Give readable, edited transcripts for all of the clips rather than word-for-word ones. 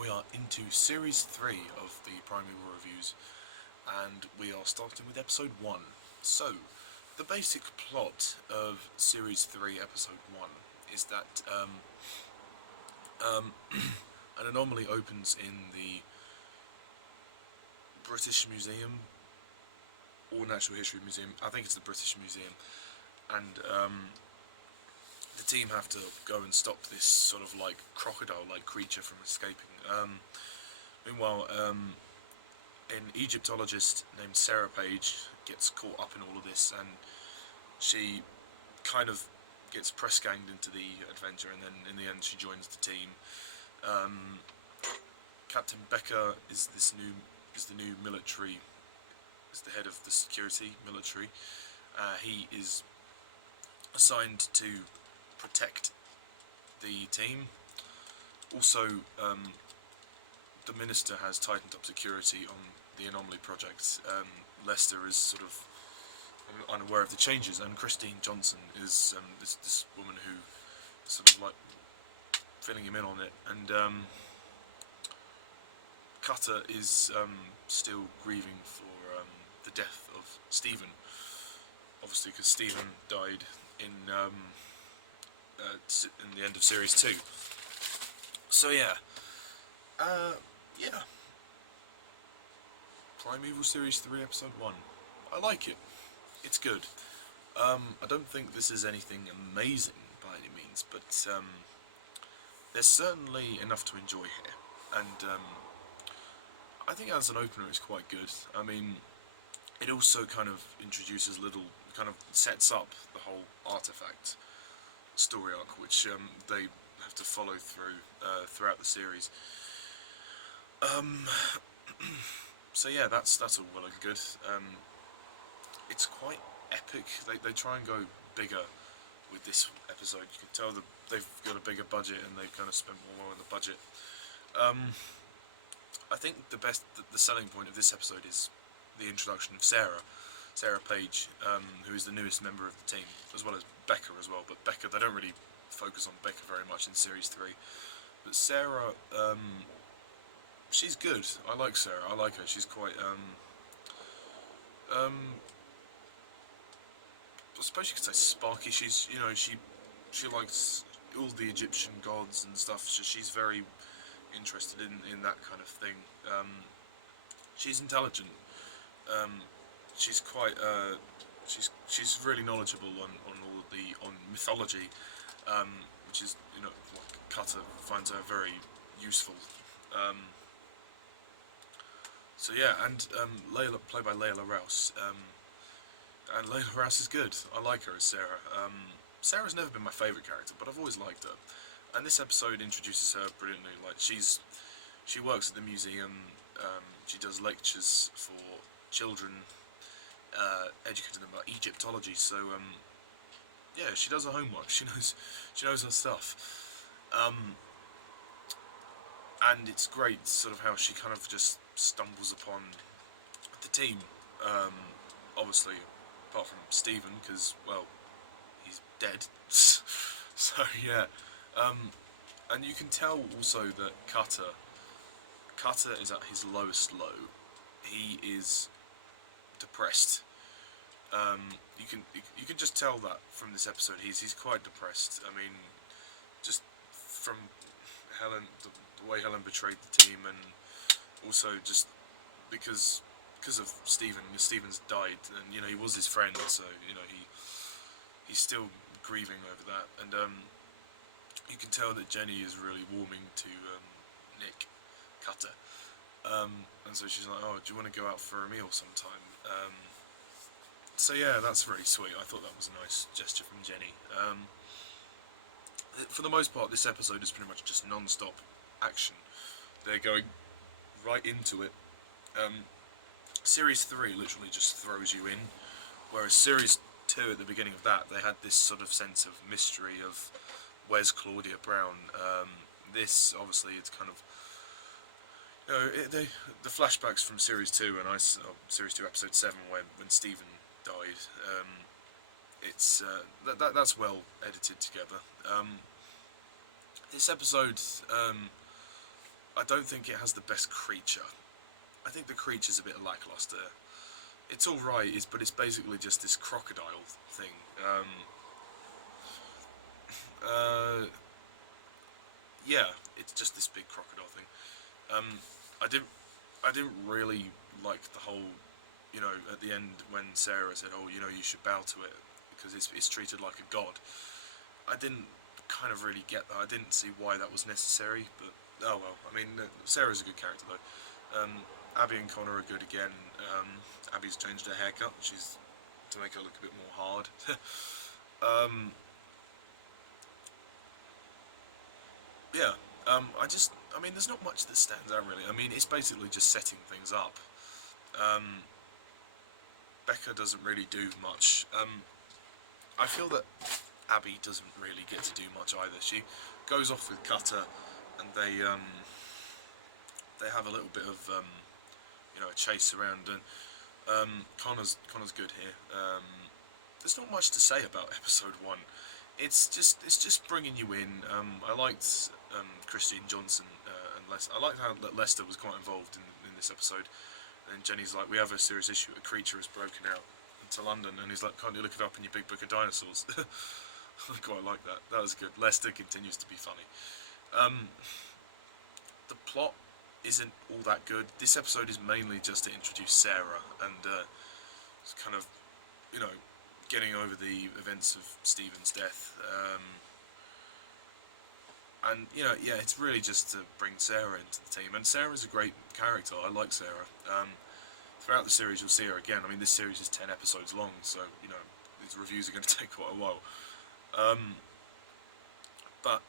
we are into Series 3 of the Primeval Reviews, and we are starting with Episode 1. So, the basic plot of Series 3, Episode 1 is that an anomaly opens in the British Museum, or Natural History Museum. I think it's the British Museum, and the team have to go and stop this sort of like crocodile-like creature from escaping. Meanwhile, an Egyptologist named Sarah Page gets caught up in all of this, and she kind of gets press ganged into the adventure, and then in the end she joins the team. Captain Becker is the new military, is the head of the security military. He is assigned to protect the team. Also, the minister has tightened up security on the Anomaly project. Lester is sort of unaware of the changes, and Christine Johnson is this woman who is sort of like filling him in on it. And Cutter is still grieving for the death of Stephen, obviously because Stephen died in the end of Series 2. So yeah. Primeval Series 3 Episode 1. I like it. It's good. I don't think this is anything amazing by any means, but there's certainly enough to enjoy here. And I think as an opener it's quite good. I mean, it also kind of introduces kind of sets up the whole artifact story arc, which they have to follow throughout the series. So yeah, that's all well and good. It's quite epic. They try and go bigger with this episode. You can tell that they've got a bigger budget and they've kind of spent more on the budget. I think the selling point of this episode is the introduction of Sarah Page, who is the newest member of the team, as well as Becca as well. But Becca, they don't really focus on Becca very much in Series 3. But Sarah, she's good. I like Sarah. I like her. She's quite I suppose you could say sparky. She's, she likes all the Egyptian gods and stuff. So she's very interested in that kind of thing. She's intelligent. She's quite she's really knowledgeable on mythology, which is like Cutter finds her very useful. So yeah, and Laila, played by Laila Rouass, and Laila Rouass is good. I like her as Sarah. Sarah's never been my favourite character, but I've always liked her. And this episode introduces her brilliantly. Like she works at the museum. She does lectures for children, educating them about Egyptology. So yeah, she does her homework. She knows her stuff. And it's great, sort of how she kind of just stumbles upon the team. Obviously, apart from Stephen, because well, he's dead. So yeah, and you can tell also that Cutter is at his lowest low. He is depressed. You can just tell that from this episode. He's quite depressed. I mean, just from Helen, the way Helen betrayed the team, and also just because of Stephen. Stephen's died, and he was his friend, so he's still grieving over that. And you can tell that Jenny is really warming to Nick Cutter, and so she's like, "Oh, do you want to go out for a meal sometime?" So yeah, that's really sweet. I thought that was a nice gesture from Jenny. For the most part, this episode is pretty much just non-stop action. They're going right into it. Series 3 literally just throws you in, whereas Series 2, at the beginning of that, they had this sort of sense of mystery of where's Claudia Brown. This, obviously, it's kind of the flashbacks from Series 2 and Series 2 Episode 7 when Stephen died. It's that's well edited together. This episode, I don't think it has the best creature. I think the creature's a bit lackluster. It's alright, but it's basically just this crocodile thing. Yeah, it's just this big crocodile thing. I didn't really like the whole, at the end when Sarah said, "Oh, you should bow to it because it's treated like a god." I didn't kind of really get that. I didn't see why that was necessary, but oh well. I mean, Sarah's a good character though. Abby and Connor are good again. Abby's changed her haircut. She's to make her look a bit more hard. Yeah. I mean, there's not much that stands out really. I mean, it's basically just setting things up. Becca doesn't really do much. I feel that Abby doesn't really get to do much either. She goes off with Cutter, and they have a little bit of a chase around, and Connor's good here. There's not much to say about episode 1. It's just bringing you in. I liked Christine Johnson and Lester. I liked how Lester was quite involved in this episode. And Jenny's like, "We have a serious issue. A creature has broken out into London," and he's like, "Can't you look it up in your big book of dinosaurs?" I quite like that. That was good. Lester continues to be funny. The plot isn't all that good. This episode is mainly just to introduce Sarah and kind of, getting over the events of Stephen's death. And, it's really just to bring Sarah into the team. And Sarah's a great character. I like Sarah. Throughout the series, you'll see her again. I mean, this series is 10 episodes long, so, these reviews are going to take quite a while. But,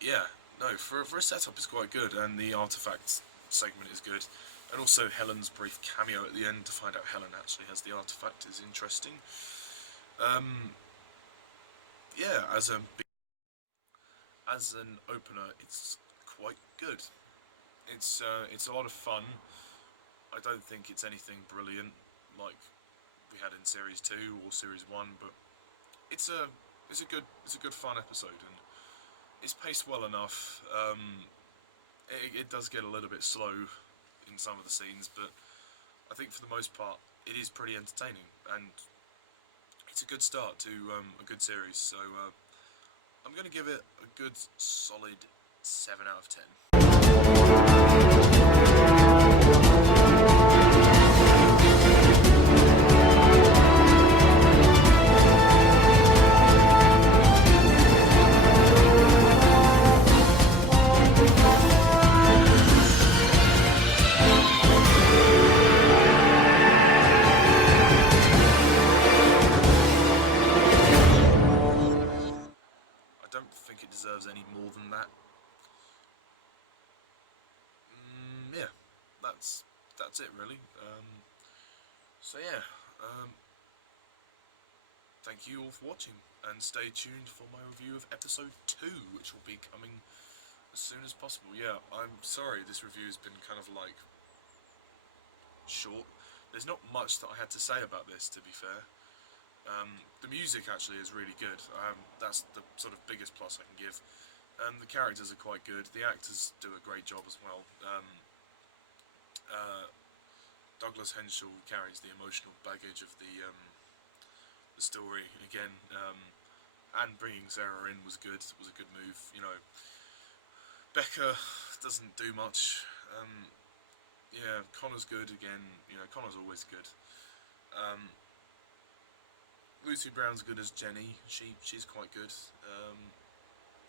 yeah, no, for a setup, it's quite good. And the artifact segment is good. And also Helen's brief cameo at the end to find out Helen actually has the artifact is interesting. Yeah, as an opener, it's quite good. It's a lot of fun. I don't think it's anything brilliant like we had in series 2 or series 1, but it's a good fun episode, and it's paced well enough. It does get a little bit slow in some of the scenes, but I think for the most part it is pretty entertaining, and it's a good start to a good series. So I'm going to give it a good solid 7 out of 10. Deserves any more than that. Yeah, that's it really. So yeah, thank you all for watching, and stay tuned for my review of episode 2, which will be coming as soon as possible. Yeah, I'm sorry this review has been kind of like short. There's not much that I had to say about this, to be fair. The music actually is really good. That's the sort of biggest plus I can give. The characters are quite good. The actors do a great job as well. Douglas Henshall carries the emotional baggage of the story again, and bringing Sarah in was good. It was a good move. Becca doesn't do much. Yeah, Connor's good again. Connor's always good. Lucy Brown's good as Jenny. She's quite good.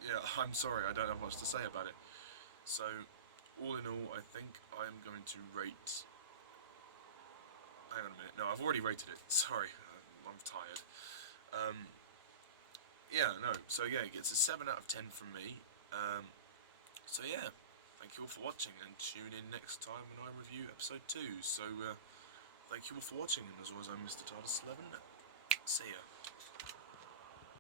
Yeah, I'm sorry, I don't have much to say about it. So, all in all, I think I'm going to rate... Hang on a minute. No, I've already rated it. Sorry, I'm tired. Yeah, no. So yeah, it gets a 7 out of 10 from me. So yeah, thank you all for watching, and tune in next time when I review episode 2. So, thank you all for watching, and as always, I'm Mr. TARDIS11. See ya.